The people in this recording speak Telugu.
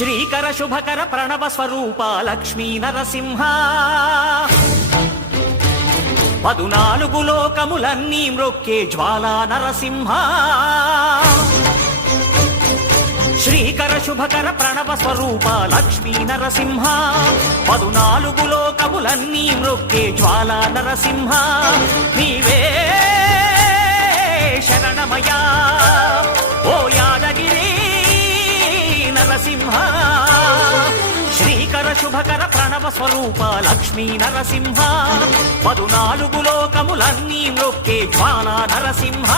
శ్రీకర శుభకర ప్రణవ స్వరూప లక్ష్మీ నరసింహ 14 లోకములన్నీ మ్రొక్కే జ్వాలా నరసింహ శ్రీకర శుభకర ప్రణవ స్వరూప లక్ష్మీ నరసింహ 14 లోకములన్నీ మ్రొక్కే జ్వాలా నరసింహ నీవే శరణమయా ఓ యాదగిరి నరసింహ శ్రీకర శుభకర ప్రణవ స్వరూప లక్ష్మీ నరసింహ 14 లోకములన్నీ మ్రొక్కే జ్వాలా నరసింహ